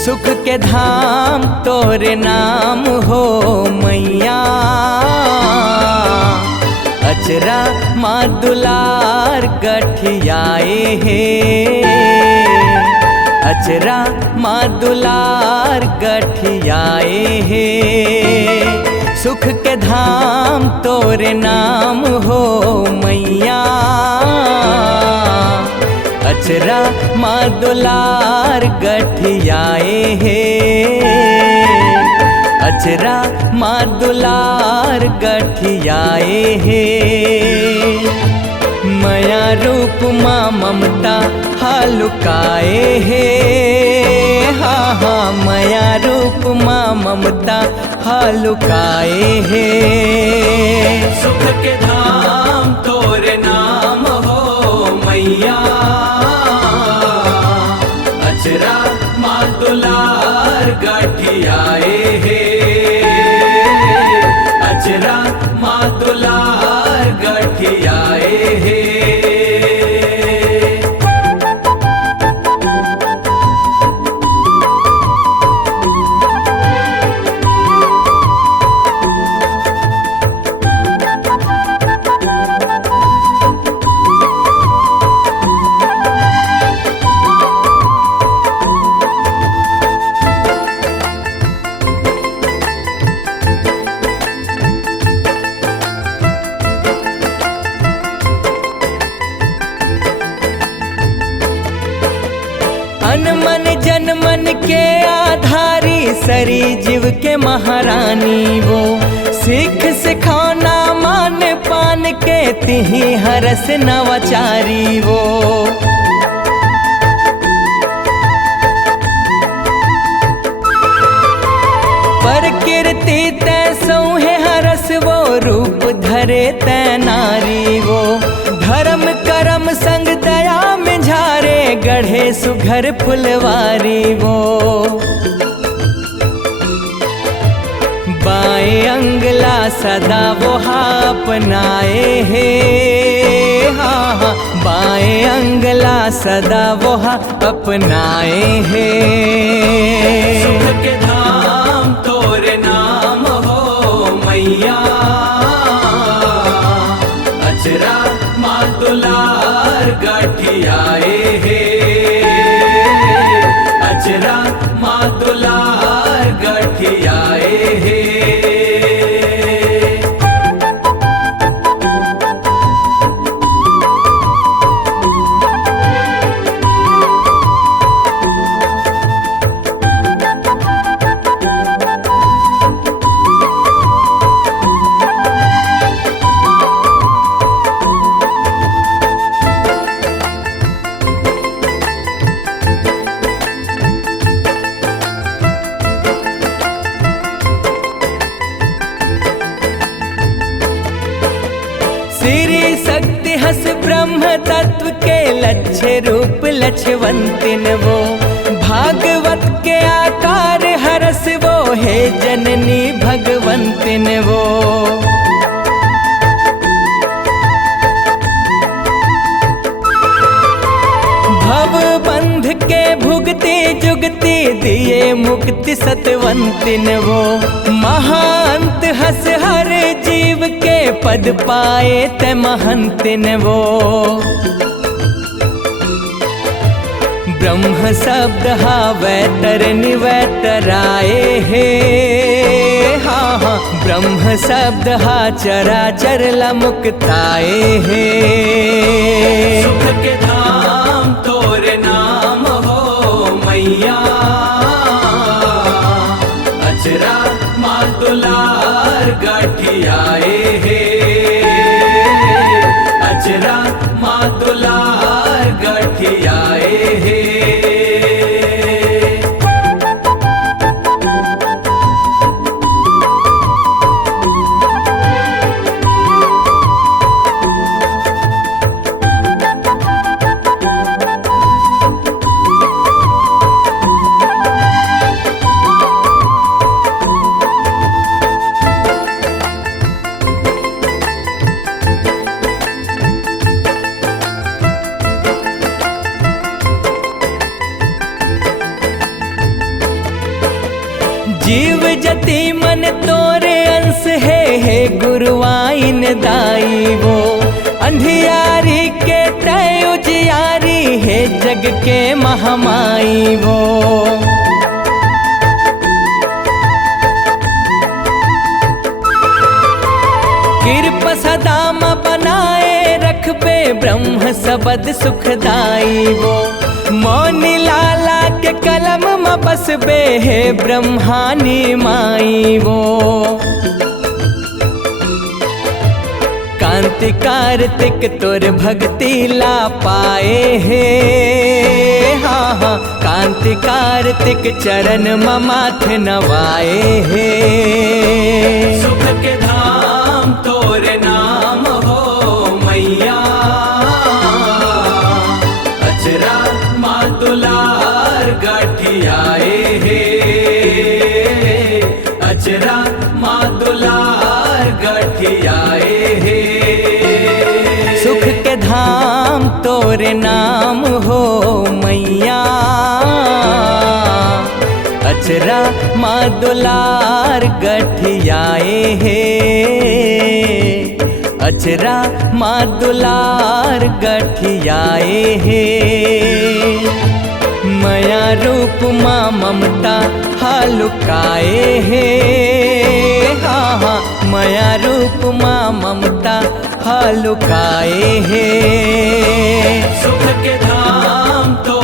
सुख के धाम तोरे नाम हो मैया। अचरा माँ दुलार गठियाए हे, अचरा माँ दुलार गठियाए हे। सुख के धाम तोरे नाम हो मैया। अचरा माँ दुलार गठियाए हे, अचरा माँ दुलार गठियाए हे। माया रूप माँ ममता हालुकाए हे, हाँ हाँ माया रूप माँ ममता हालुकाए हे। सुख के धाम तोरे नाम हो मैया। अचरा माँ दुलार गठियाए हे, अचरा माँ दुलार गठियाए हे। अनमन जनमन के आधारी सरी जीव के महारानी वो। सिख सिखाना मान पान के तिही हरस नवाचारी वो। प्रकृति तै सौहे हरस वो, रूप धरे तै नारी वो। धर्म करम संग दया में झारे, गढ़े सुघर फुलवारी वो। बाएं अंगला सदा वो अपनाए हे, हाँ हाँ बाएं अंगला सदा वो अपनाए हे। सुख के धाम तोरे नाम हो मैया। अचरा माँ दुलार गठियाए हे, अचरा माँ दुलार गठियाए हे। श्री शक्ति हस ब्रह्म तत्व के लक्ष्य रूप लक्ष्यवंतिन वो। भागवत के आकार हरस वो, हे जननी भगवंतिन वो। भव बंध के भुगते जुगती दिए मुक्ति सतवंतिन वो। महांत हस हर जीव के पद पाए ते महंतिन वो। ब्रह्म शब्द हा वैतर निवैतराए हे, हाँ हाँ ब्रह्म शब्द हा चराचर ला मुक्ताए हे। सुख के धाम तोरे नाम हो मैया। अचरा माँ दुलार गठियाए हे, अचरा माँ दुलार गठियाए हे। जीव जति मन तोरे अंश है गुरुआइन दाई वो। अंधियारी के तय उजियारी है जग के महामाई वो। कृपा सदा म बनाए रखबे ब्रह्म सबद सुखदाई वो। मौनी लाला के कलम म बसबे है ब्रह्मानी माई वो। कांति कार्तिक तोर भक्ति ला पाए है। हाँ हाँ कांति कार्तिक चरण म माथ नवाए है। सुख के धाम तोरे नाम हो मैया। अचरा माँ दुलार गठियाए है। अचरा माँ दुलार गठियाए है। सुख के धाम तोरे नाम हो मैया। अचरा माँ दुलार गठियाए है। अचरा माँ दुलार गठियाए है। माया रूप माँ ममता हालुकाए है। हाँ हाँ माया रूप माँ ममता हालुकाए है। सुख के धाम तो